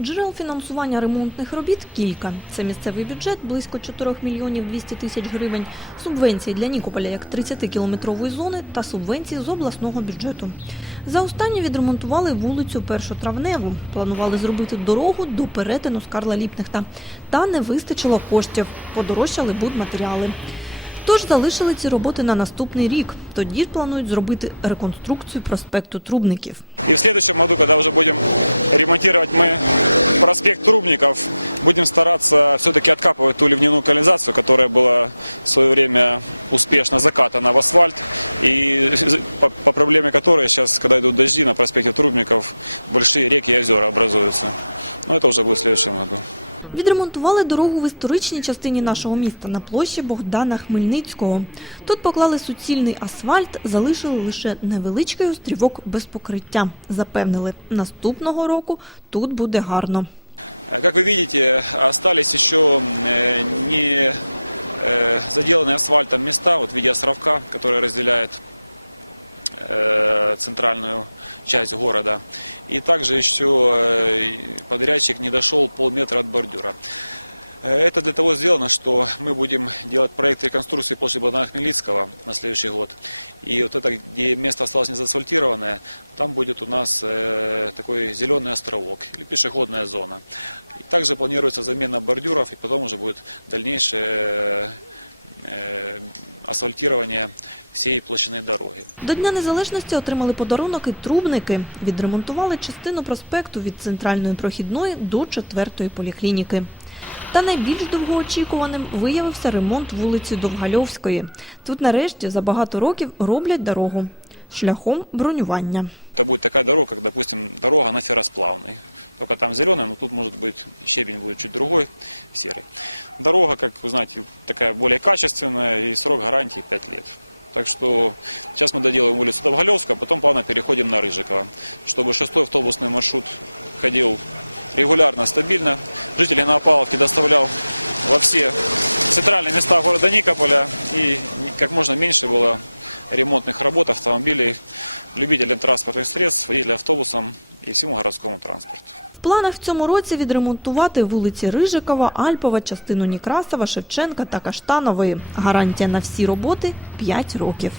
Джерел фінансування ремонтних робіт кілька. Це місцевий бюджет близько 4 мільйонів 200 тисяч гривень, субвенції для Нікополя як 30-кілометрової зони та субвенції з обласного бюджету. За останнє відремонтували вулицю Першотравневу. Планували зробити дорогу до перетину з Карла Ліпнехта. Та не вистачило коштів. Подорожчали будматеріали. Тож залишили ці роботи на наступний рік. Тоді планують зробити реконструкцію проспекту Трубників. И в следующем году, когда уже будем ремонтировать мы проспект Трубников, будем стараться все-таки откапывать ту ливневую канализацию, которая была в свое время успешно закатана в асфальт, и по, по проблеме которой сейчас, когда идут дожди на проспекте Трубников, большие реки и озера образуются. Но это уже будет в следующем году. Відремонтували дорогу в історичній частині нашого міста на площі Богдана Хмельницького. Тут поклали суцільний асфальт, залишили лише невеличкий острівок без покриття. Запевнили, наступного року тут буде гарно. Э, Как вы видите, остались еще э, не э, заделанные асфальтом места, вот в виде островка, который разделяет э, центральную часть города. И также еще э, подрядчик не дошел полметра от бордюра. Э, Это для того сделано, что мы будем делать проект реконструкции после Богдана Хмельницкого на следующий год. И вот это, где место осталось не там будет у нас э, такой зеленый островок или пешеходная зона. И также планируется замена бордюров, и потом уже будет дальнейшее э, асфальтирование всей площадной дороги. До Дня Незалежності отримали подарунок і трубники. Відремонтували частину проспекту від центральної прохідної до четвертої поліклініки. Та найбільш довгоочікуваним виявився ремонт вулиці Довгальовської. Тут нарешті за багато років роблять дорогу шляхом бронювання. Это будет такая дорога, как, допустим, дорога на ферросплавной. Только там зеленая, но тут может быть щебень будет чуть другой, серый. Дорога, как вы знаете, такая более качественная и срок гарантии 5 лет. Так что сейчас мы доделаем улицу Довголевскую, а потом плавно переходим на Рыжикова, чтобы шестой автобусный маршрут ходил регулярно, стабильно. Жителей Новопавловки доставлял во все центральные места города Никополя и как можно меньше было ремонтных работ автомобилей любителям транспортных средств, водителям автобусам и всему городскому транспорту. Планах в цьому році відремонтувати вулиці Рижикова, Альпова, частину Некрасова, Шевченка та Каштанової. Гарантія на всі роботи 5 років.